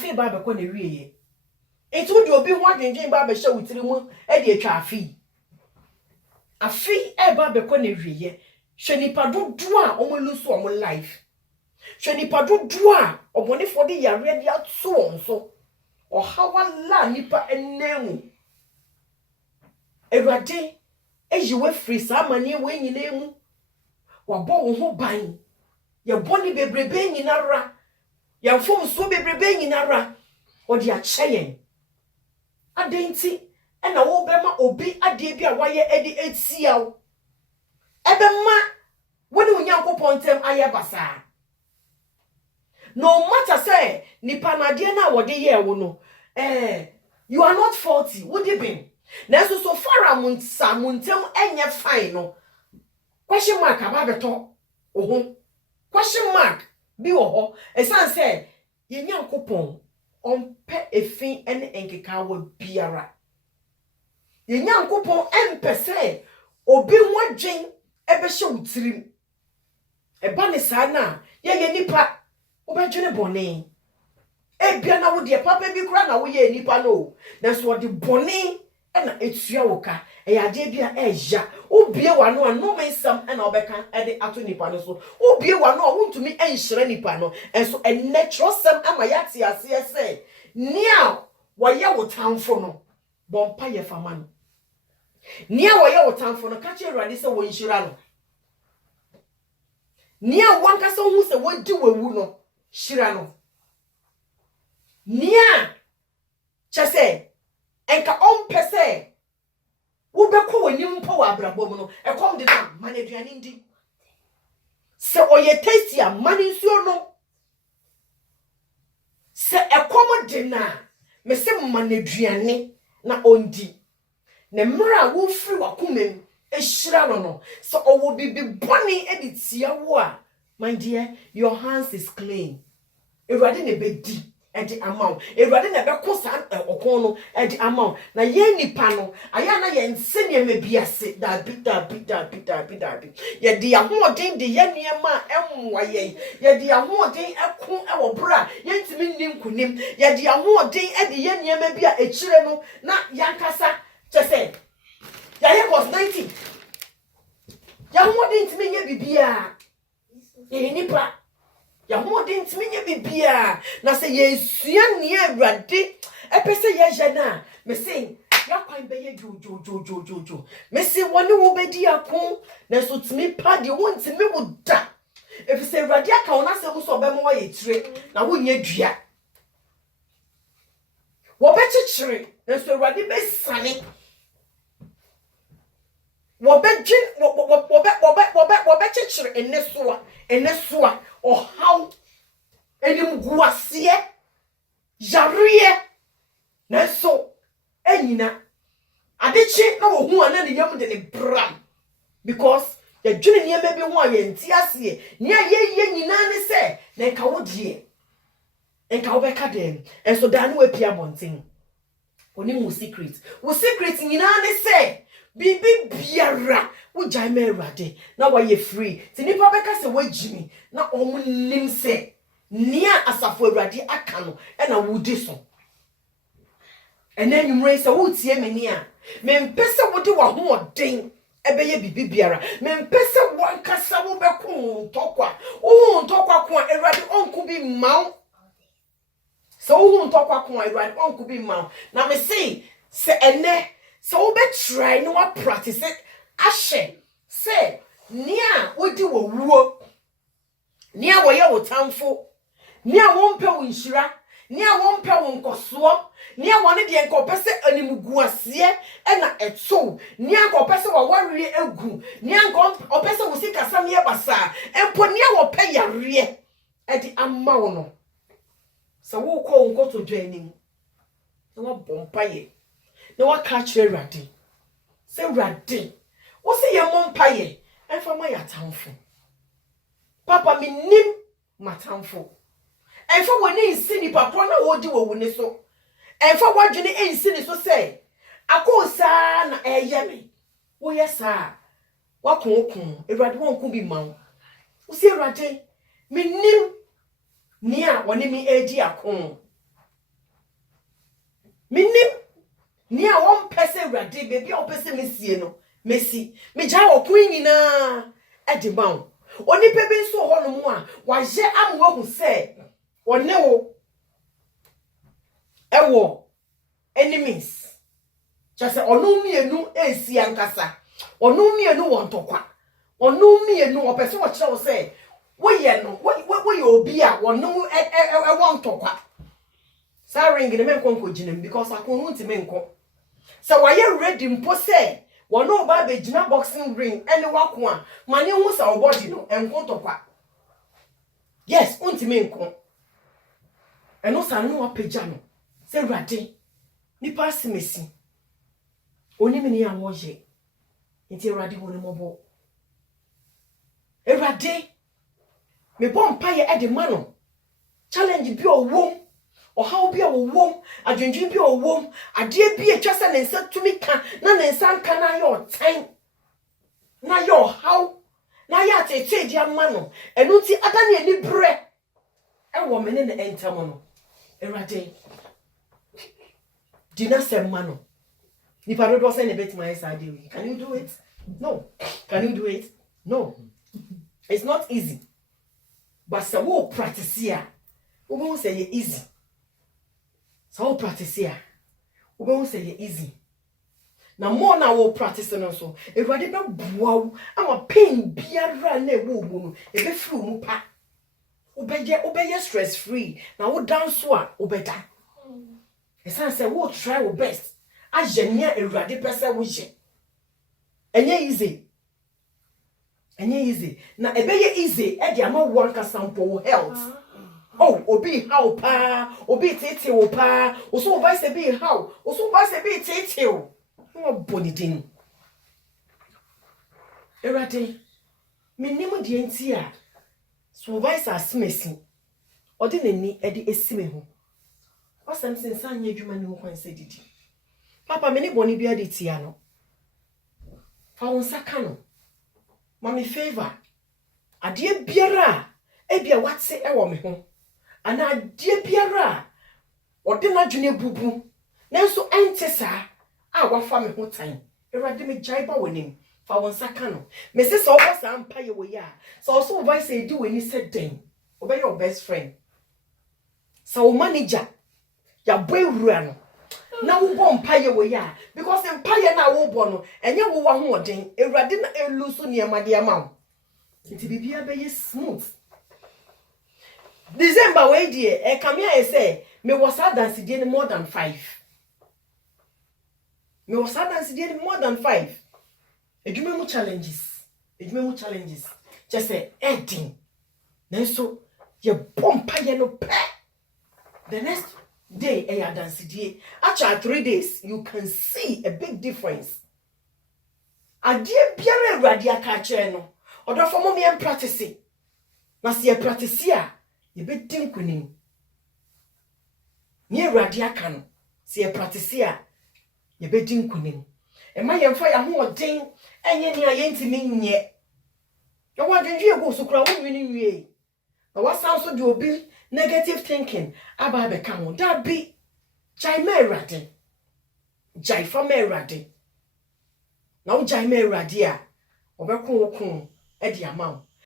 afi ba be ko na wiye etu de obi ho adwendwen ba be hye wutiri mu e de atwa afi e ba be ko na wiye hwe nipa dodo a omulusu omo life hwe nipa dodo a obonefo de yare de ato on so o hawala nipa enemu Ewurade eyiwe free sa mane we nyina mu wabɔ wo ho ban ye boni bebrebe nyina ra ye mfom so bebrebe nyina ra odi acheyen adenti na wo bema obi ade bi a waye edi etiaw ebema woni onyankopɔn tem aye basa no matter say nipa na de na wode ye wo no you are not faulty would you been na so far muntem enye fine no question mark ababeto oho question mark bi oho esan say ye nyankopon ompe efin ene enkeka wa biara ye nyankopon empe say obi hodwen ebehye wutirim eba ne saa na ye nipa obedwene bone ebia na wo de papa bi kura na wo ye nipa no na so de bone ena etua woka eyade bia eja obie wano ano mensam ena obeka ede ato nipa no so obie wano a wontumi enhyira nipa no enso a natural sam ama yate ase ese nia woye wotamfo no bompa ye fama no nia woye wotamfo no ka che Awurade se wo nhyira no nia wanka se hu se wodi wawu no hyira no nia chese enka pese wo beko wani mpo wa abrabom no ekom de na maneduane ndi se oye tasty a mani nsuo no se ekom de na me se maneduane na ondi ne mra wo firi wakomem ehira no se owo bibi boni editia wo a my dear your hands is clean Awurade ne bedi edi amount Awurade na be kosa okon no edi amount na ye nipa no aya na ye nsene me biase da bi ye di ahoden de ye niema emwa ye di ahoden eko e wo bra ye ntimi nnim kunim ye di ahoden e de ye niema bia ekire no na yankasa chese ya ye was 90 ya ahoden ntimi nye bibia ye nipa ya hodin tmenye bibia na se yesua ne Awurade epese ye jena me se ya kwan be ye jojo me se woni wo bedi akon na so timi pa de wontimi woda epese Awurade aka wona se mu so be mo ye tire na wonye dua wo be chichire na so Awurade be sane wo be chichire enesoa o how enim guasie jarie na so enyina adechi na wo hu ana ne yam de ne bram because ya dwene ne ma bi ho aye nti ase ne ye nyina ne se na enka wo die enka wo be ka dem enso dan no apia bonten oni mu secret wo secret nyina ne se bibi biara wo jaime Awurade na wa ye free ti nipa beka se wagimi na omunim se nia asafo Awurade aka no e na wudi so ena nwumre se wo tie meni a me mpese wodi wa ho oden ebeye bibi biara me mpese wo nkasa wo beko ntokwa wo ntokwa ko Awurade onku bi maw so wo ntokwa ko Awurade onku bi maw na me se ene so be try no wa practice it ashe say nia wodi wo wuo nia wo ye wo tamfo nia wo mpe wo nhira nia wo mpe wo nkoso nia wo ne de nkopese animguase e na eto nia nkopese wo warie egu nia nkopese wo sikasam ye basa empo nia wo pe yare e di amma wo no so wo ko nkoto dwanim na wo bompa ye na wa ka kire Awurade se Awurade wo se ye mompaye enfa ma ya tamfo papa minim matamfo enfa woni nsini papa na wodi wo ne so enfa wadwene ensini so se akosa na eye me wo yesa wakon Awurade wonku bi man wo se Awurade minim nia woni mi edi akon Minim ni a won pese Awurade baby a pese mesie no mesi me gya okun nyina edi ma oni pe bi nso ho no mu a wa je amwo hu se one wo ewo enemies just onu mienu esi ankasa onu mienu won tokwa onu mienu opese wo kire wo se wo ye no wo ye obi a wonu won tokwa sa ring ne men konko ginem because akonu ntime nko so why you ready mpo say wono ba be gina boxing ring any wako a mane hu sa body no enko tokwa yes ntime nko eno sa no apagya no se Awurade nipa asimesi oni mini ya woje nti Awurade woni mobo Awurade me bom paye e de ma no challenge bi owom o how bi owom adwendwen bi owom ade bi etwa se ne nsa tumi ka na ne nsa nka na yo tan na yo how na ya tete di ama no enu nti adane ani bre e wo me ne ne entamo no Awurade dina semma no ni pa do say ne bet my side we can you do it no can you do it no it's not easy but so we practice here we won't say it easy so we practice here we won't say it easy now more now we practice no so Awurade be boa am pain biara na e wo mu no e be free mu pa obeye stress free now we dance so a obeda esan say we try our best ajenya Awurade pese wo je enye easy na ebeye easy e de ama wo anka sample health oh obi how pa obi tete wo pa oso vice be how oso vice be tete wo no body din Awurade minim de enti a so vice asmesi odi nani e de esime ho osem sensan nya adwuma ni ho kwan se didi papa me ni boni bia de tia no fa won saka no mami favor ade biara e bia wate e wo me ho ana ade biara ode na dwene bubu nanso ente saa a wafa me ho tan Awurade me jai ba wonim fa won saka no me se so obo sa mpa ye wo ya so so voice e di weni se den obey your best friend so manager ya boy wura no na wo bo mpaye wo ya because mpaye na wo bo no enye wo wa ho oden Awurade na eluso ne amade ama nti bibia be smooth December we die e come here say me was dance die more than 5 me was dance die more than 5 edwuma mu challenges just say ending na so ye bo mpaye no pe the next day a dance die after 3 days you can see a big difference ade biara Awurade aka kire no odofo mo me practice na se practice a ye be din kunim ni Awurade aka no se practice a ye be din kunim e ma ye mfa ya ho odin enye ni ayentimi nye yo wadwenju ego so kura wo nwini nwie na wasan so de obi negative thinking aba be ka ho da bi jai me Awurade jai for me Awurade na wo jai me Awurade a obekun okun e di ama